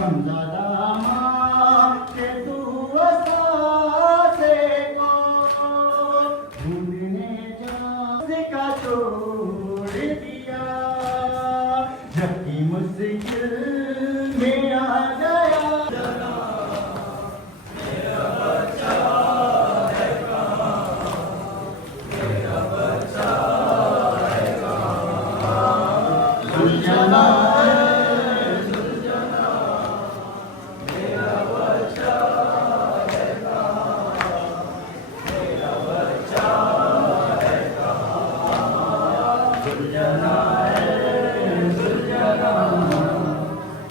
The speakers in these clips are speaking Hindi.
हम दादा के तू वसासे को ढूंढने जा का छोड़ दिया जबकि मुश्किल में आ गया मेरा बच्चा है कहाँ मेरा बच्चा है कहाँ सुलझना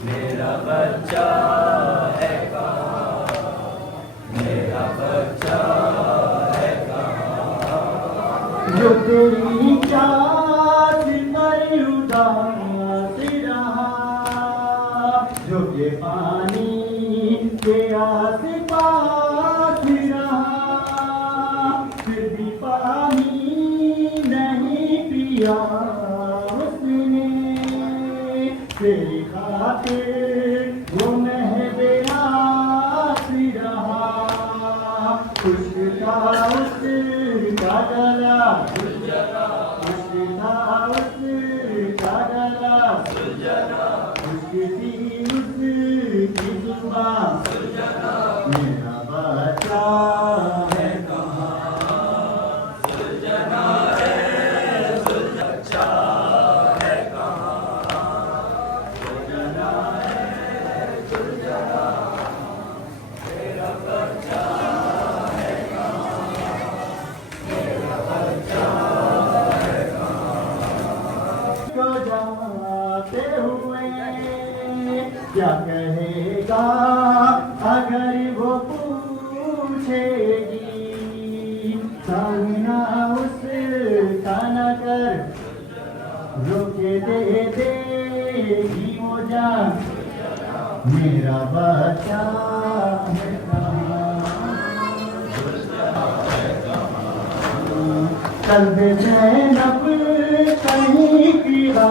मेरा बच्चा है कहाँ मेरा बच्चा है कहाँ जो तेरी चाहत पर उदास रहा जो के पानी के आस पास रहा फिर भी पानी नहीं पिया उसने तेरी खातिर वो महबे आसी रहा उसका उसका गला उसका उसका गला उसकी थी उसकी जुबान मेरा बच्चा है कहाँ सुलझना है बच्चा है जाते हुए क्या कहेगा अगर वो पूछेगी सामना उसका न कर रोके दे देगी वो जान मेरा बच्चा है कल जैनब कहीं पीड़ा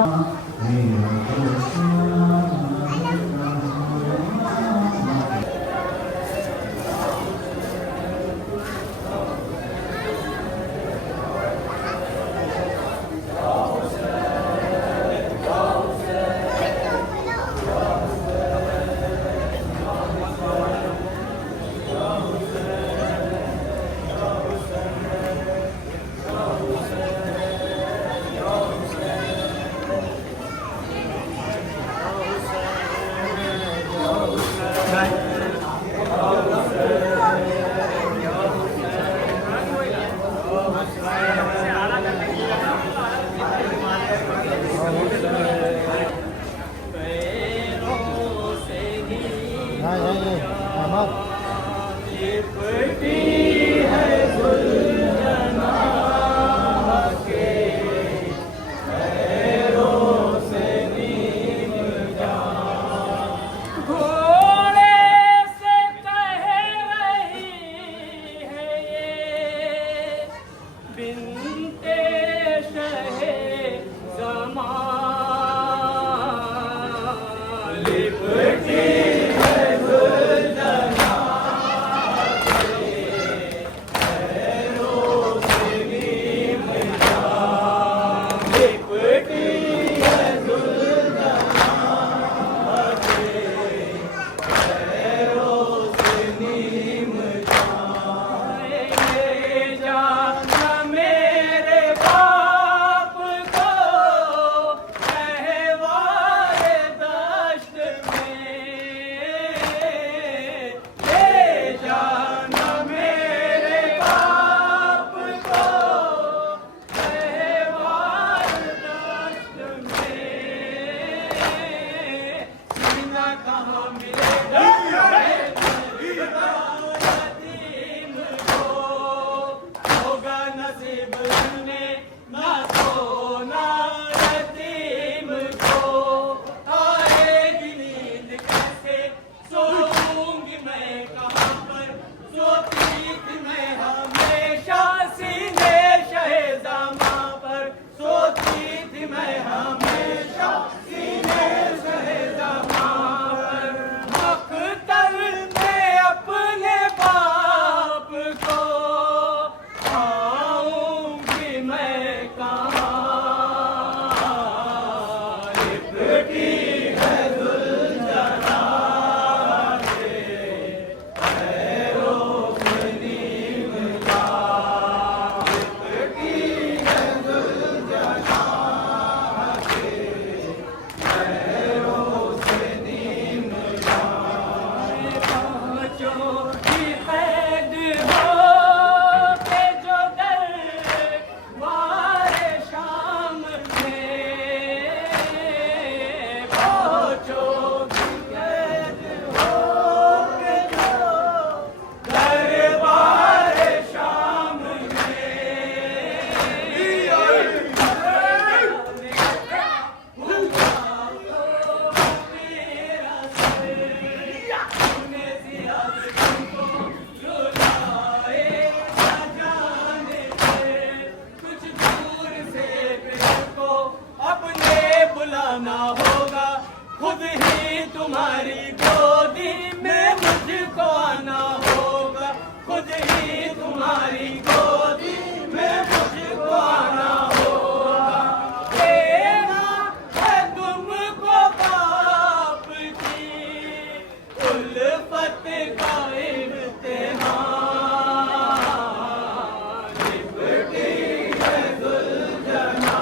खुद ही तुम्हारी गोदी में मुझको आना होगा, खुद ही तुम्हारी गोदी में मुझको आना होगा। तेरा है तुमको बाप की उल्फत का इम्तिहान, लिपटी है दुल्हना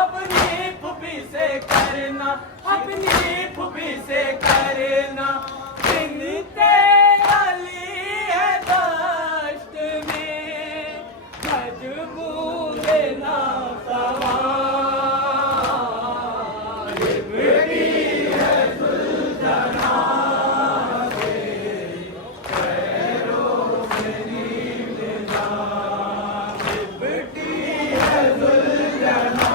अपनी फुफी से करना, अपनी फुफी से करना। बिनते अली है दश्त में मजबूर ना सवार, लिपटी है सुलझना से पैरों से नींद ना, लिपटी है सुलझना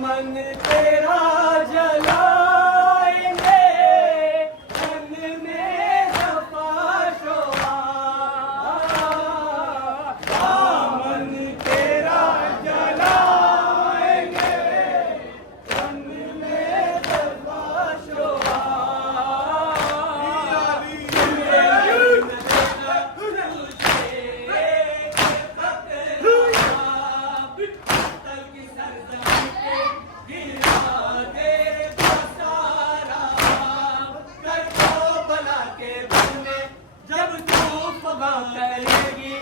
मन तेरा जलाएंगे, मन में जफाशोआ, मन तेरा जलाएंगे, मन में जफाशोआ। जब तू फगा करेगी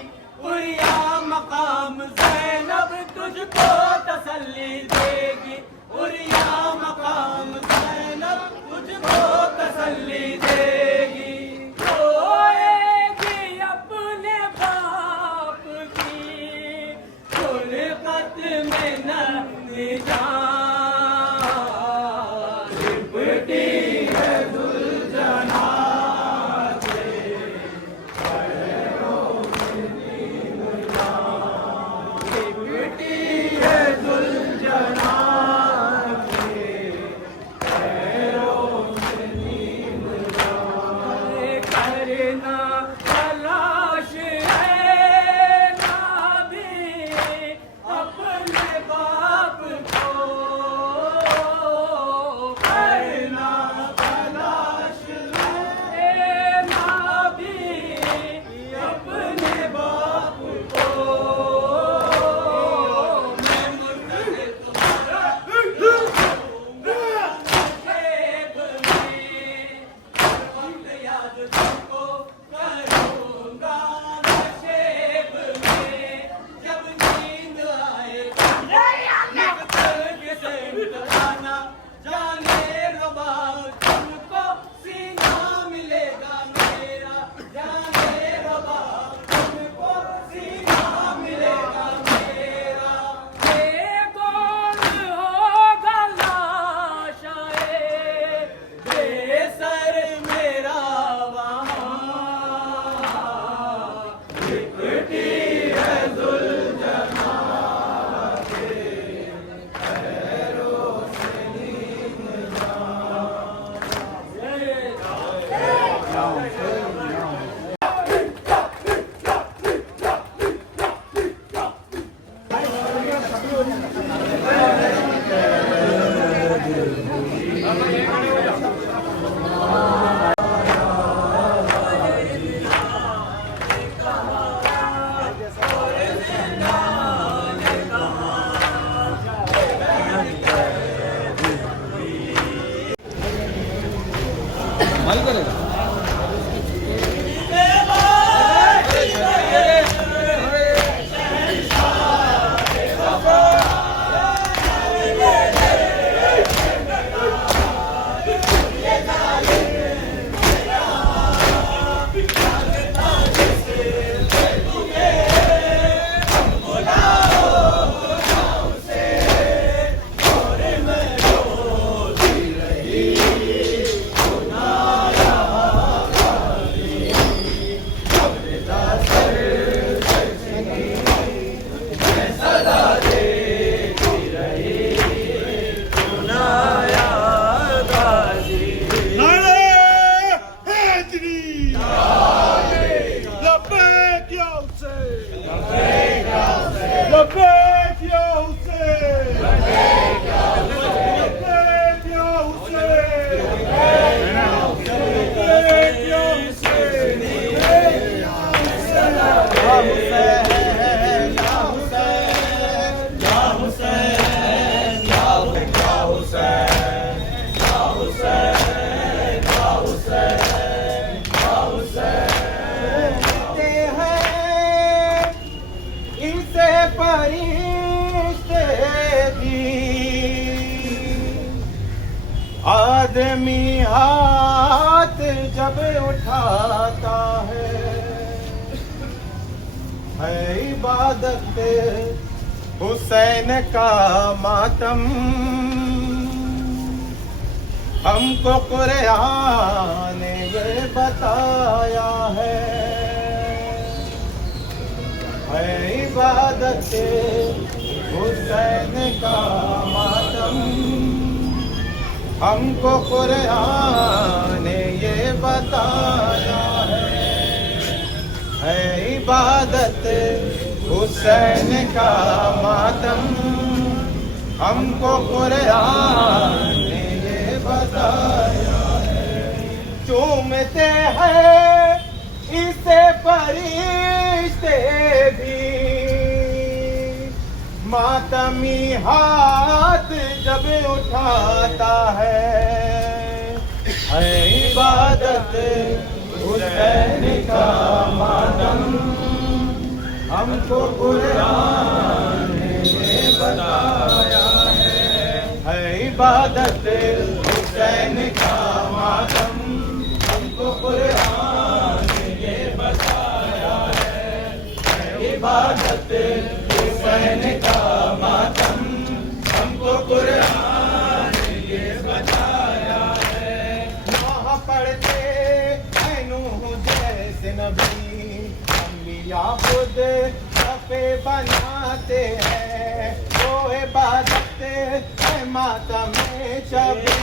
उरिया मकाम ज़ैनब तुझको तसल्ली देगी, उरिया मकाम ज़ैनब तुझको तसल्ली देगी। रोएगी अपने बाप की खुलकत में नन्ही जान, लिपटी है दुल्हना करना तलाश है ना भी अपने बाप को, करना तलाश है ना भी अपने बाप को। मैं मुर्तज़े तुम्हारा खेब में, वक्त याद तुमको आदमी हाथ जब उठाता है इबादत हुसैन का मातम। हमको कुरान ने ये बताया है इबादत हुसैन का मातम। हमको कुरान ने ये बताया है इबादत हुसैन का मातम। हमको कुरान ने ये बताया है। चूमते हैं इसे फरिश्ते भी मातमी हाथ जब उठाता है इबादत हुसैन का मातम। हमको कुरान ने ये बताया है इबादत हुसैन का मातम। हमको कुरान ने ये बताया है इबादत हुसैन का मातम। हमको कुरान ने ये बताया है। नूह पढ़ते हैं नूह जैसे नबी अंबिया खुद सफ़े बनाते हैं वो इबादत है मातम में शबी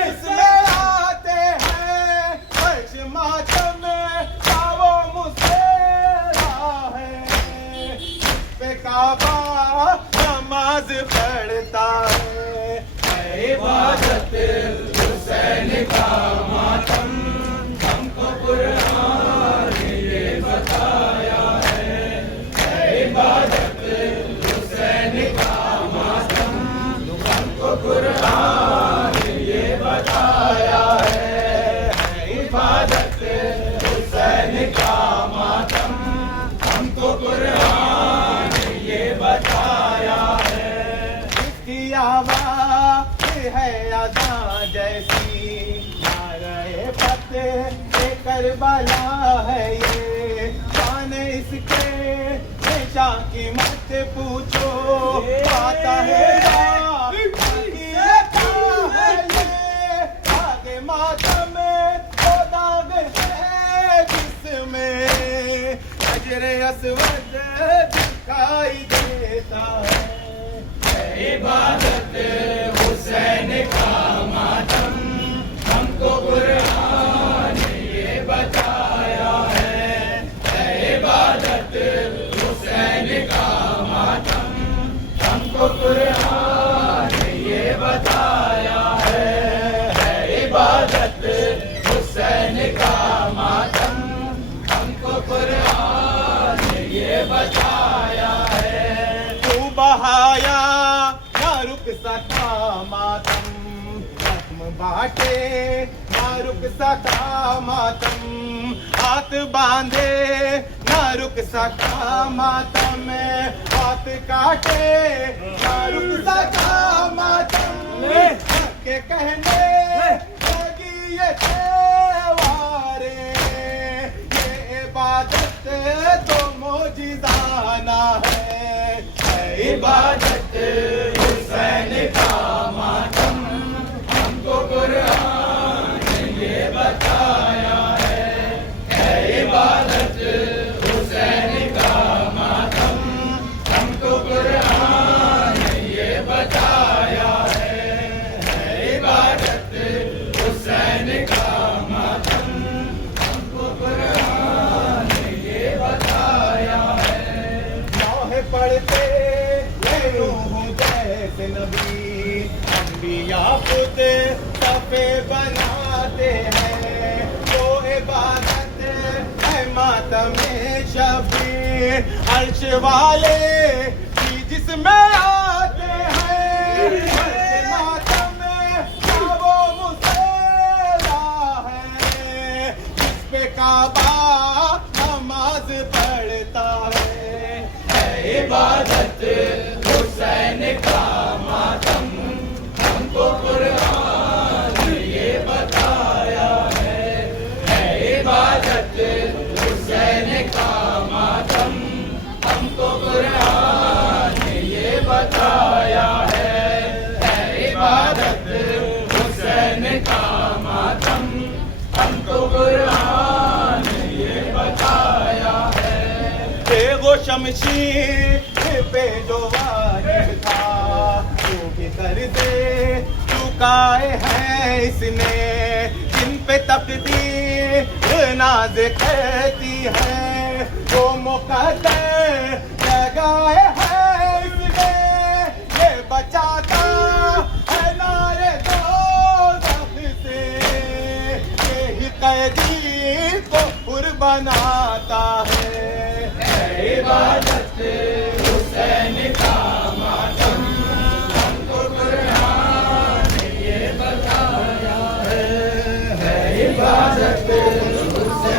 इसमें आते हैं फर्श मातम में वो मुसेरा है पे काबा नमाज पढ़ता है इबादत हुसैन का मातम। हमको कुरान ने ये बताया है इबादत हुसैन का मातम। हमको कुरान ने ये बताया है इबादत हुसैन का मातम। हमको कुरान ने ये बताया है। इसकी आवाज़ है अज़ां जैसी नारे फतेह करबला है ये शान इसके निशा की मत पूछो आता है आगे मातम तो दाग है जिसमें अजर असवद दिखाई देता है इबादत हुसैन का मातम। हमको कुरान ने ये बताया है इबादत हुसैन का मातम। हमको कुरान ने ये बताया है इबादत हुसैन का मातम। हमको कुरान ने ये बताया है। तू बहाया ना रुक सका मातम बाटे ना रुक सका मातम। हाथ बांधे ना रुक सका मातम हाथ काटे ना रुक सका मातम। के कहने लगी ये त्योहारे ये इबादत तो मोजिज़ाना है इबादत हुसैन का मातम। हमको कुरान ने ये बताया है इबादत हुसैन का मातम। हमको कुरान ने ये बताया है इबादत हुसैन का मातम। हमको कुरान ने ये बताया है। नौह पढ़ते नूह जैसे नबी अंबिया खुद सफ़े बनाते हैं वो इबादत है मातम शबी। अर्श वाले भी जिसमें आते हैं मातम वो मुसेरा है जिस पे काबा नमाज पढ़ता है इबादत हुसैन का मातम। शमशीर पे जो वाजिब था वो भी कर दे चुकाए हैं इसने, जिन पे तकदीर नाज कहती है वो मुकद्दर लगाए हैं इसने। ये बचाता है नारे दोज़ख से, यही कैदी को हुर बनाता है। इबादत हुसैन का मातम, हमको कुरान ये बताया है इबादत हुसैन।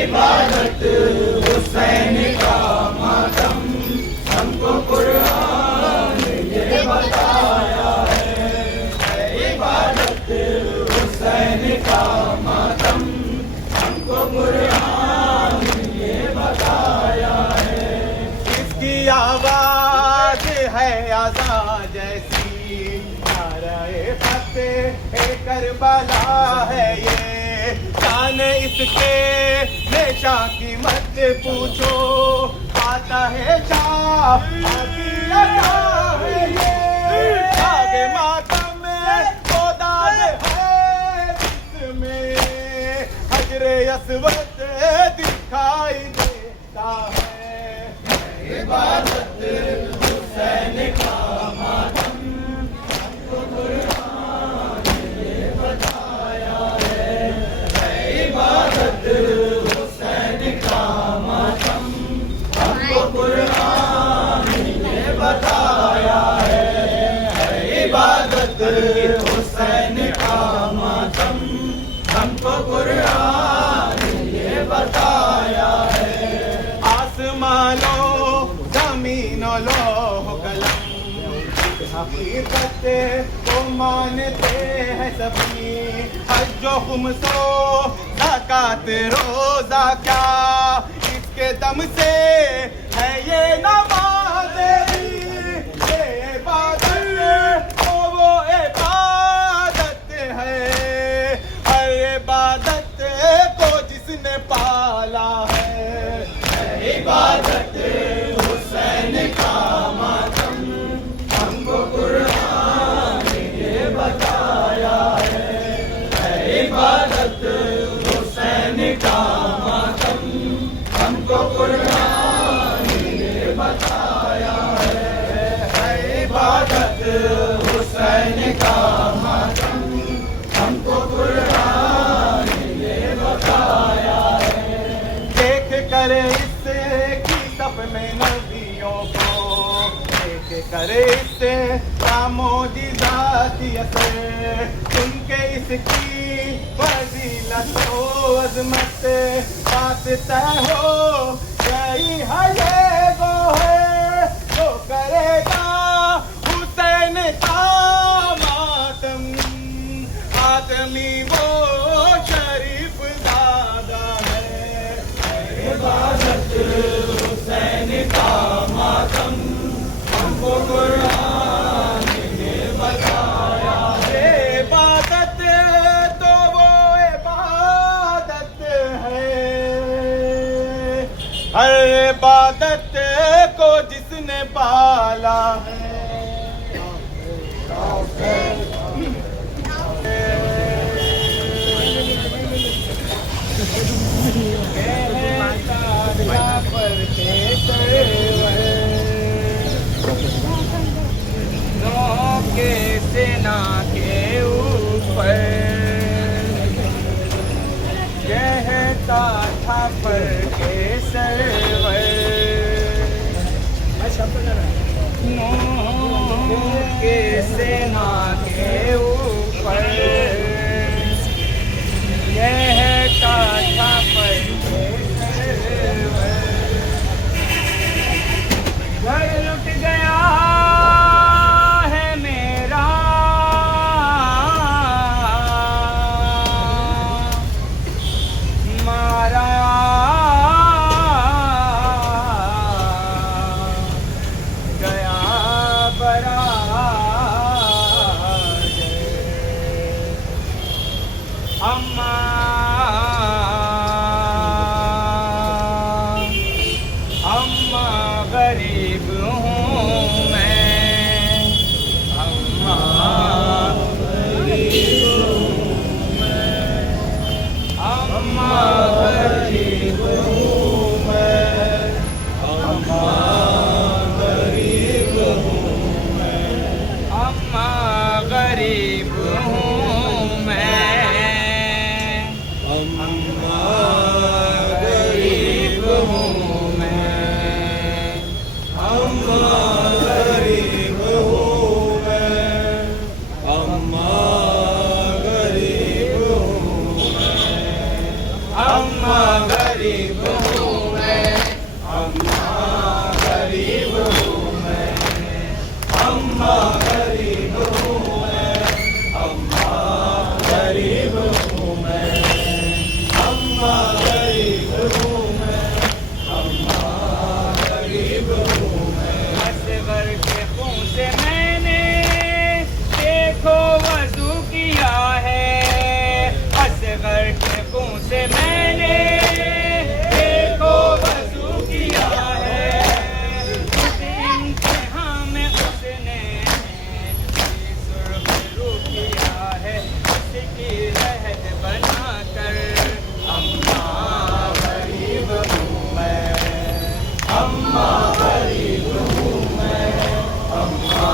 इबादत हुसैन का मातम, हमको कुरान ये बताया है। इबादत हुसैन का मातम, हमको कुरान ये बताया है। इसकी आवाज है आज़ान जैसी, नारे फतेह करबला है ये। शान इसके नेशा की मत पूछो, आता है शाह की अदा है ये। आगे मातम में वो दाग है जिसमें हजरे अस्वद दिखाई देता है। इबादत हुसैन का मातम, हमको कुरान ये बताया है। इबादत हुसैन का मातम, हमको कुरान ये बताया है। इबादत हुसैन का मातम, हमको कुरान ये बताया है। आसमानों ज़मीनों लोह कलम हकीकत को मानते हैं सभी। हज खुमसो ज़कात रोज़ा क्या इसके दम से है ये नमाज़। ये इबादत तो वो इबादत है, हर इबादत को जिसने पाला है। इबादत हुसैन का मातम, हमको कुरान ये बताया है। इबादत हुसैन का मातम, हमको कुरान ये बताया है। इबादत हुसैन का मातम, हमको कुरान ये बताया है। देख कर इसकी सफ में नबियों को, देख कर इससे मोजिज़ाती असर, सुन के इसकी फजीलत ओ अज़मत बात तय हो गई है। ये वो है जो करेगा हुसैन का मातम, आदमी वो शरीफ दादा है। इबादत हुसैन का मातम, हमको कुरान ने बताया है। इबादत तो वो इबादत है, हर इबादत को जिसने पाला है। के सेना के ऊपर कहता था पर के सरवर, के सेना के ऊपर कहता था पर के अम्मा अम्मा गरीब हूँ मैं, अम्मा अम्मा गरीब हूँ मैं, अम्मा गरीब हूँ मैं, अम्मा गरीब हूँ मैं, अम्मा गरीब हूँ मैं, अम्मा गरीब हूँ मैं, अम्मा गरीब हूँ मैं, अम्मा गरीब हूँ मैं, अम्मा गरीब हूँ मैं, अम्मा गरीब हूँ मैं, अम्मा गरीब हूँ मैं, अम्मा गरीब हूँ मैं, अम्मा गरीब हूँ मैं। असगर के खून से मैंने देखो वज़ू किया है, असगर के खून से मैंने देखो वज़ू किया है, उस इम्तिहान में उसने सुर्खरू किया है, उसकी रहत बनाकर अम्मा गरीब हूँ मैं, अम्मा गरीब हूँ मैं, अम्मा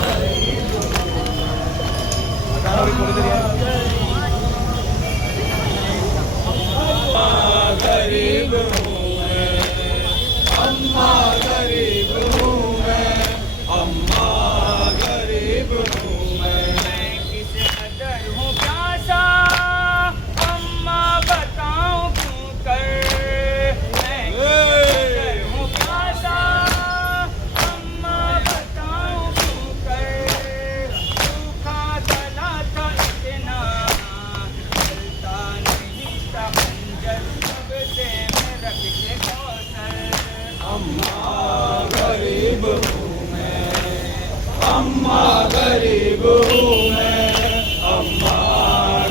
गरीब हूँ मैं। गरीब हूँ मैं, अम्मा गरीब हूँ मैं, अम्मा गरीब हूँ मैं। मैं किस कदर हूँ प्यासा अम्मा बताऊँ क्यों कर, मैं किस कदर हूँ प्यासा अम्मा बताऊँ क्यों कर, सूखा गला था इतना चलता नहीं था खंजर, अब से मैं रख के कौशल। अम्मा गरीब हूँ मैं, अम्मा गरीब हूँ मैं, अम्मा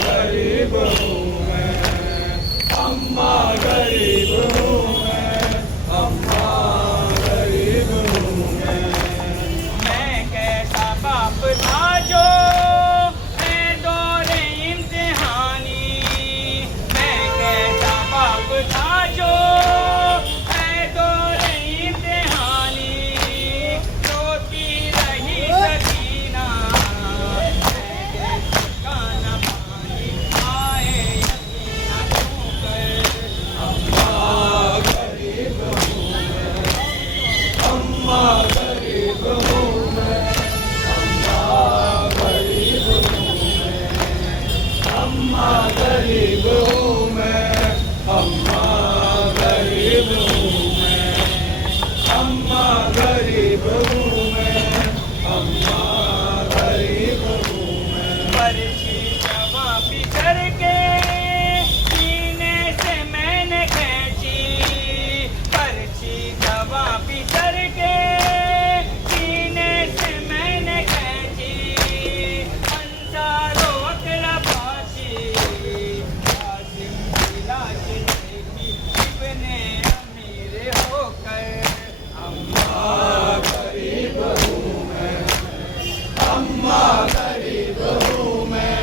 गरीब हूँ मैं, अम्मा गरीब हूँ मैं, अम्मा गरीब हूँ मैं। मैं कैसा बाप था जो है दौरे इम्तिहानी, मैं कैसा बाप था जो है दौरे इम्तिहानी, रोती रही सकीना मेरे ठिकाना पानी आए यकीना क्यों कर। अम्मा गरीब हूँ मैं, अम्मा गरीब हूँ मैं, अम्मा गरीब हूँ मैं, अम्मा गरीब हूँ मैं, अम्मा गरीब हूँ मैं, अम्मा गरीब हूँ मैं, अम्मा गरीब हूँ मैं। पर्ची जमा पिकर के सीने से मैंने खींची, पर्ची जमा पिकर के सीने से मैंने खींची, अंसारो अकरा पाची कासिम की लाश देखी इब्ने अमीर होकर। अम्मा गरीब हूँ मैं, अम्मा गरीब हूँ मैं,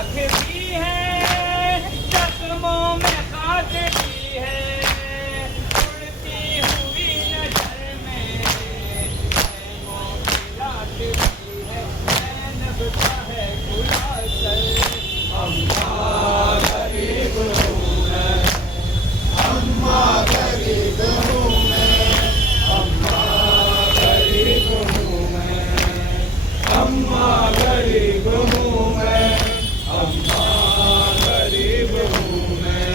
आँख भी है, जख्मों में खाक भी है, उड़ती हुई नजर में खैमों की रात भी है, नैनब का है खुला सर। अम्मा गरीब हूँ मैं, अम्मा गरीब हूँ मैं, अम्मा गरीब हूँ मैं, अम्मा गरीब हूँ मैं, अम्मा गरीब हूँ मैं,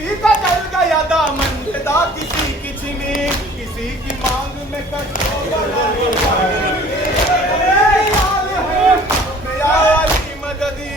किसी का जल गया दामन बेदा, किसी की छिनी, किसी की मांग में कटोरी मददी।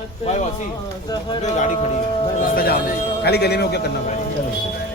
भाई वासी गाड़ी खड़ी है रास्ता जाम है खाली गली में होके करना पड़ेगा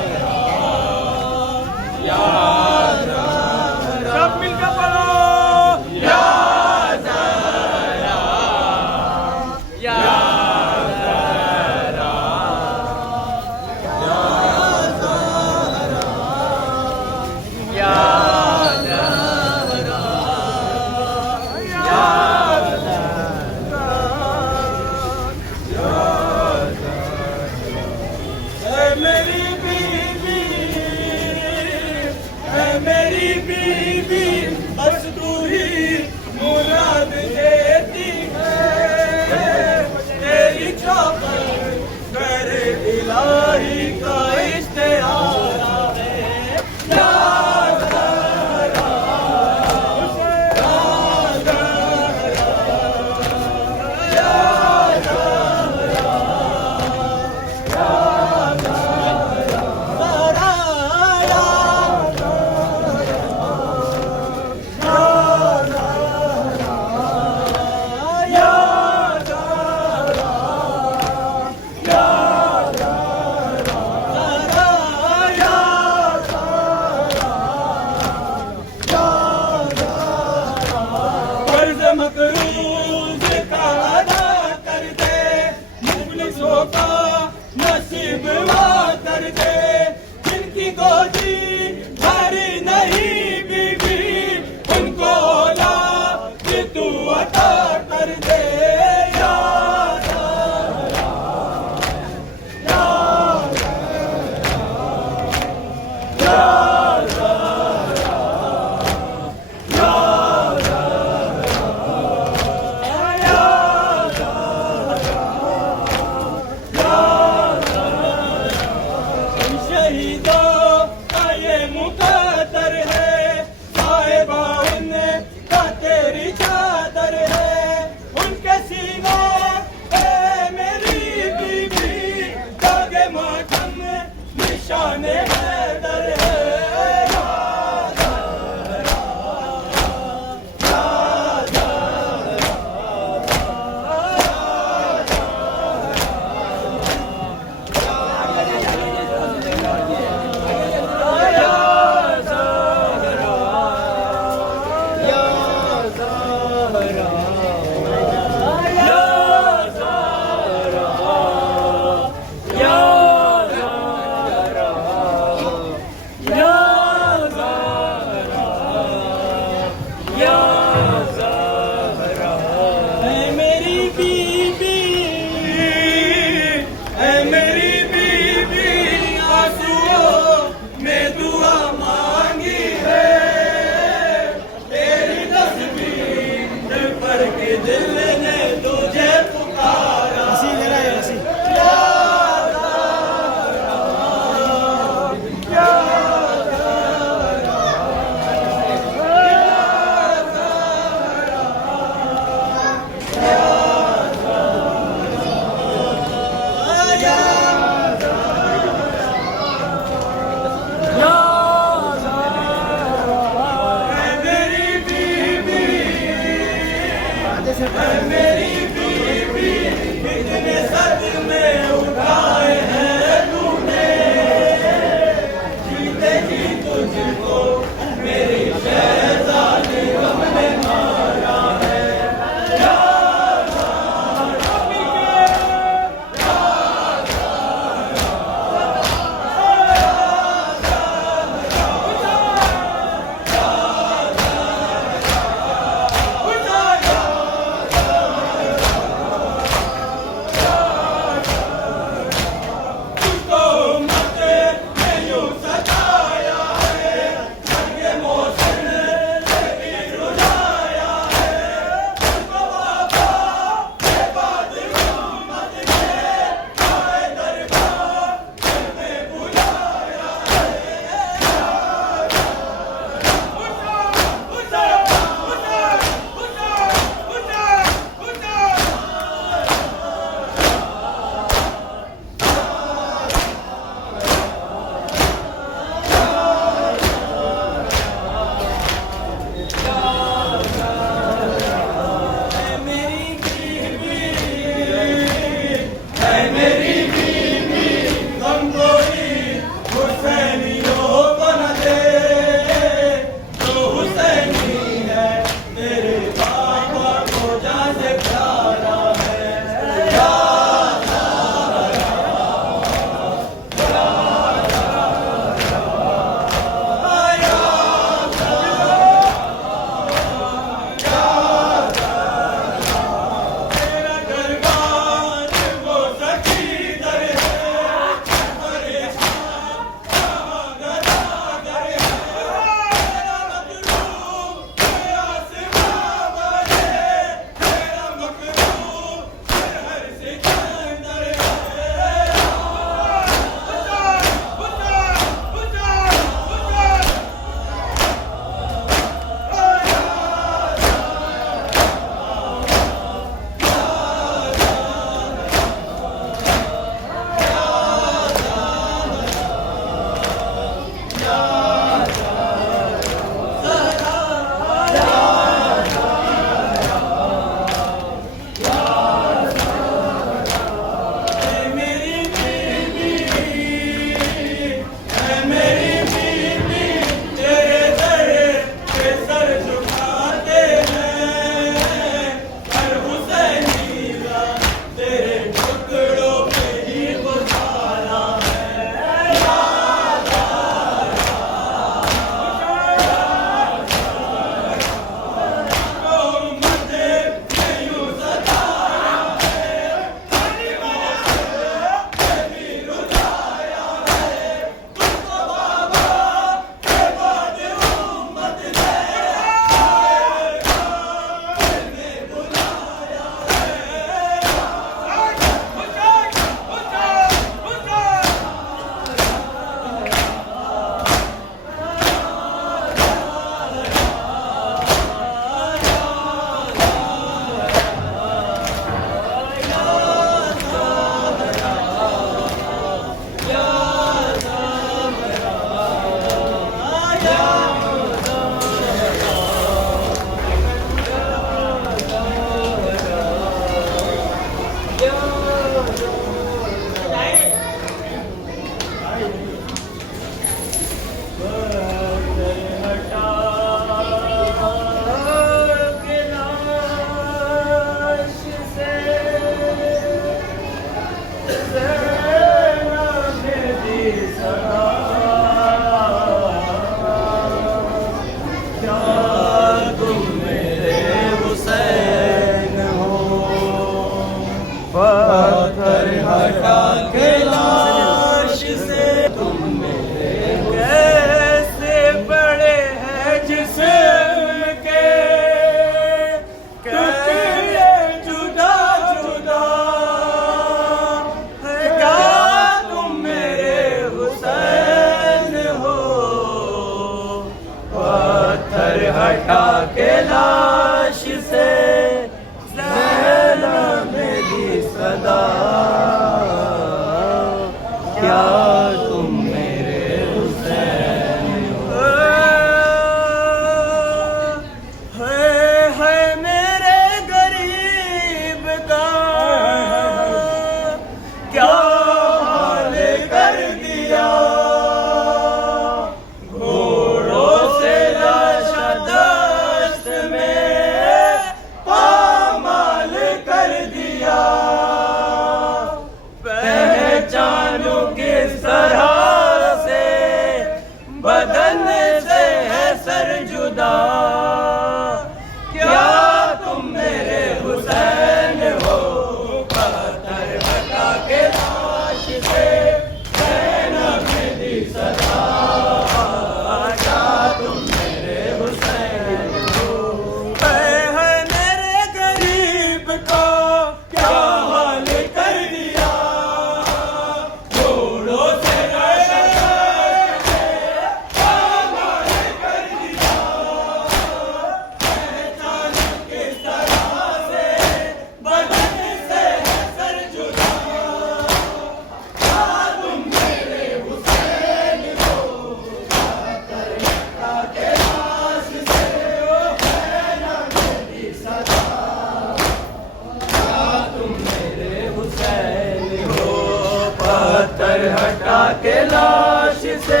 के लाश से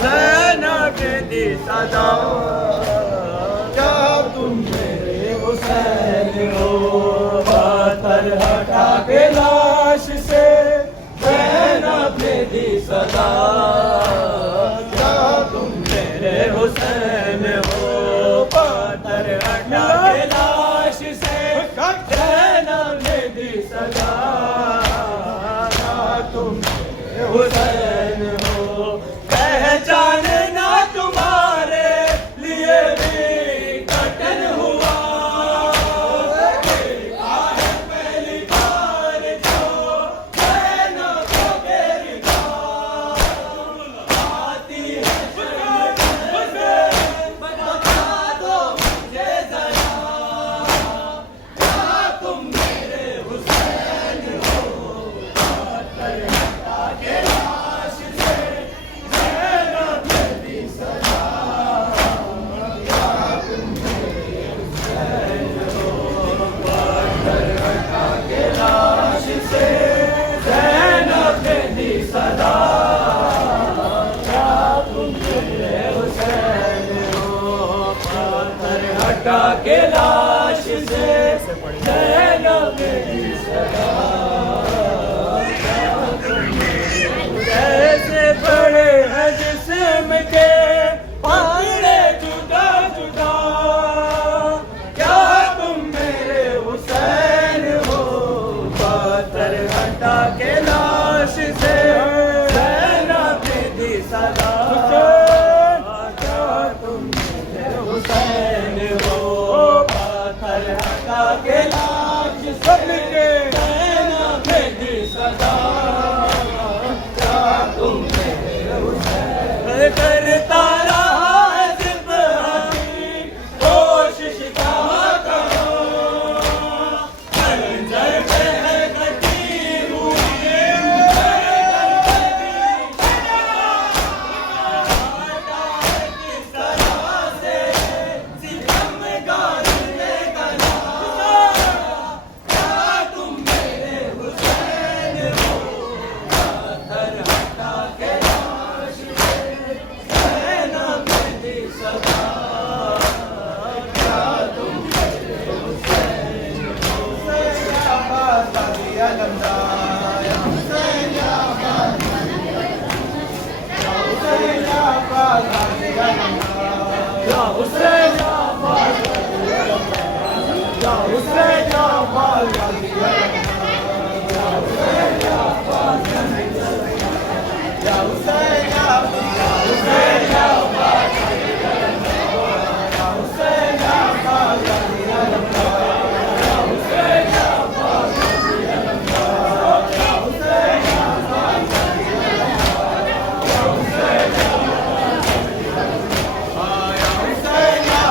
ज़ैनब ने दी सदा। क्या तुम मेरे हुसैन हो? पत्थर हटा के लाश से ज़ैनब ने दी सदा। क्या तुम मेरे हुसैन हो? पत्थर हटा के लाश से ज़ैनब ने दी सदा। तुम हुसैन हो, पहचानना तुम्हारे लिए भी कठिन हुआ। देखा है पहली बार जो ज़ैनब मेरी आती है शर्म से, बता दो मुझे जरा, क्या तुम मेरे हुसैन हो? के लाश से ज़ैनब ने दी सदा। क्या तुम मेरे हुसैन हो? पत्थर हटा के लाश से ज़ैनब ने दी सदा। क्या तुम मेरे हुसैन हो? पत्थर हटा के लाश से ज़ैनब ने दी सदा। कैसे बड़े हैं जिस्म के पांगड़े जुदा जुदा। क्या तुम मेरे हुसैन हो? पत्थर हटा के लाश से ज़ैनब ने दी सदा। क्या तुम मेरे हुसैन हो? पत्थर हटा के लाश से ज़ैनब ने दी सदा। करता रहा जिद हकीम, कोशिश कहाँ करो, खंजर पे है कटी हुई किस तरह से सितमगार ने गला। क्या तुम मेरे हुसैन हो? पत्थर हटा के लाश से ज़ैनब ने दी सदा। क्या तुम मेरे हुसैन हो? हुसैन आबाद दिया लंदा, हुसैन आबाद हुसैन आबाद दिया लंदा, हुसैन आबाद दिया लंदा, हुसैन आबाद दिया लंदा, हुसैन आबाद दिया लंदा, हुसैन आबाद, हुसैन आबाद दिया लंदा, हुसैन आबाद दिया लंदा, हुसैन आबाद दिया लंदा, हुसैन आबाद दिया लंदा, हुसैन आबाद दिया लंदा, हुसैन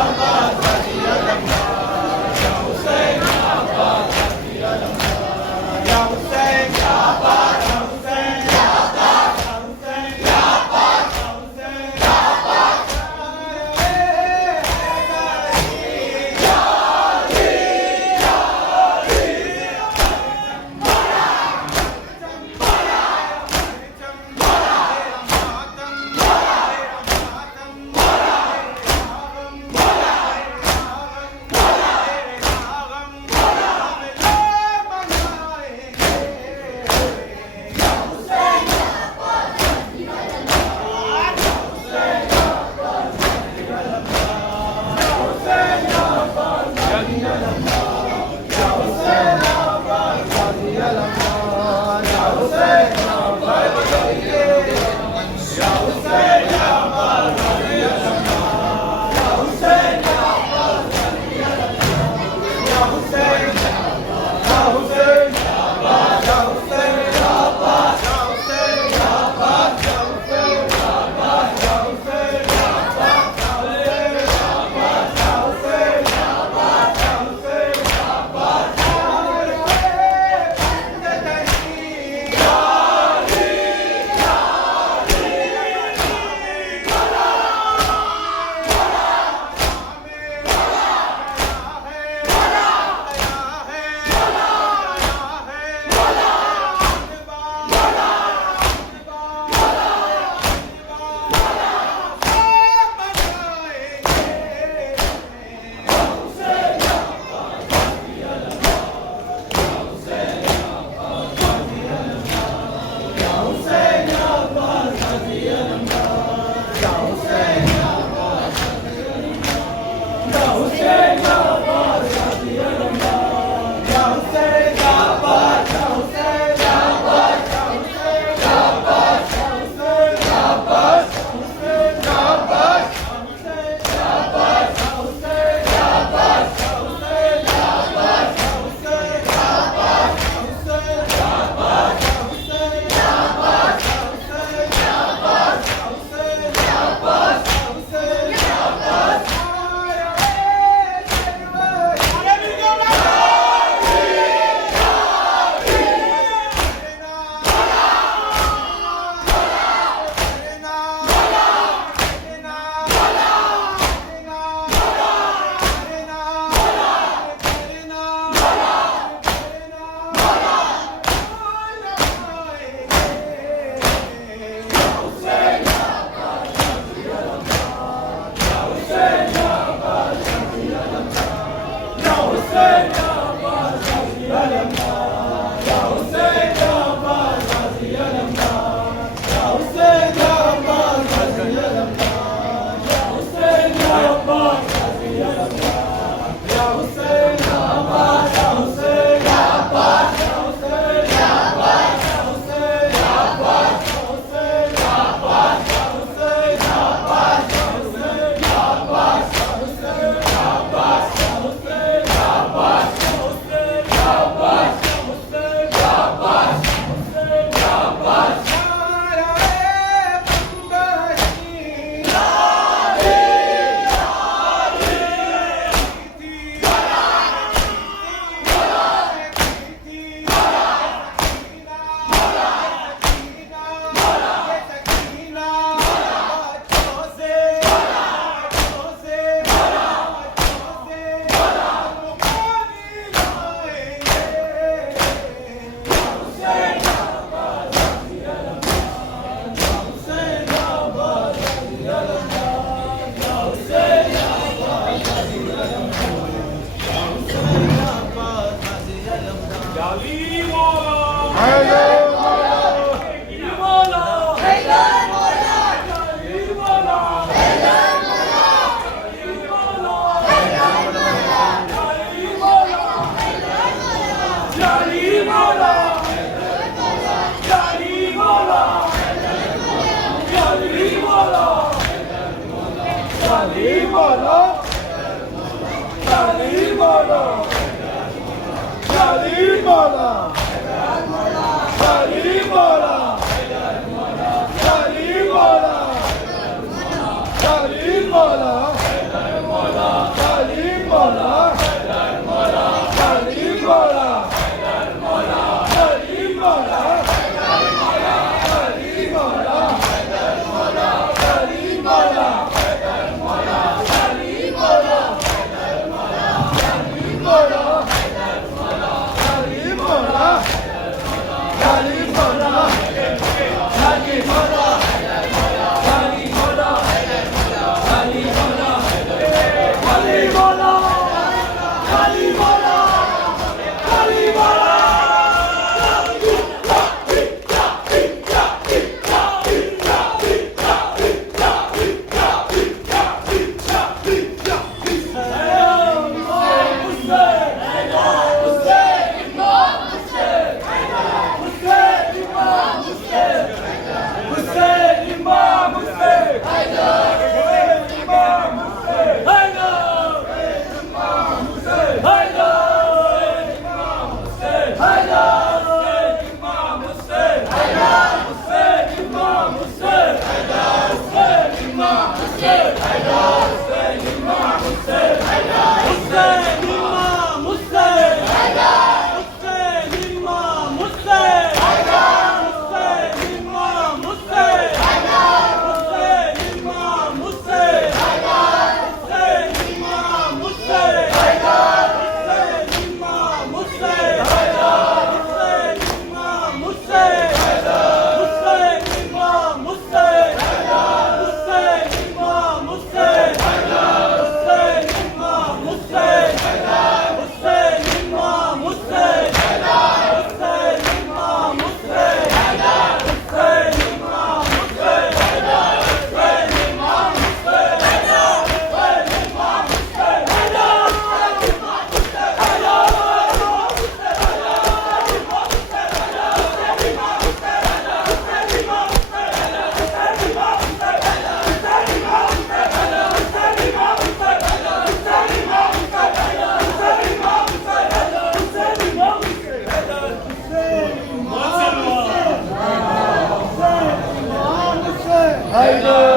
Haydi.